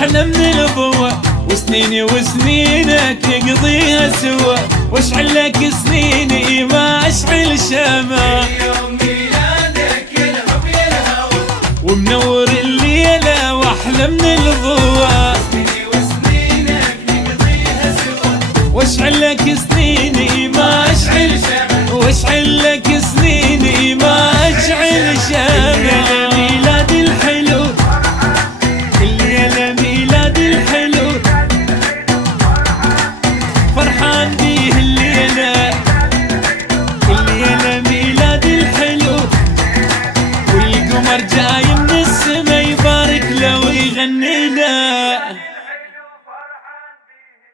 واحنا من الضوء، وسنيني وسنينك نقضيها سوا، واشعل لك سنيني ما اشعل شمع. يوم ميلادك يلعب يا الهوى، ومنور الليلة واحلى من الضوء، سنيني وسنينك نقضيها سوا، واشعل لك سنيني ما اشعل، واشعل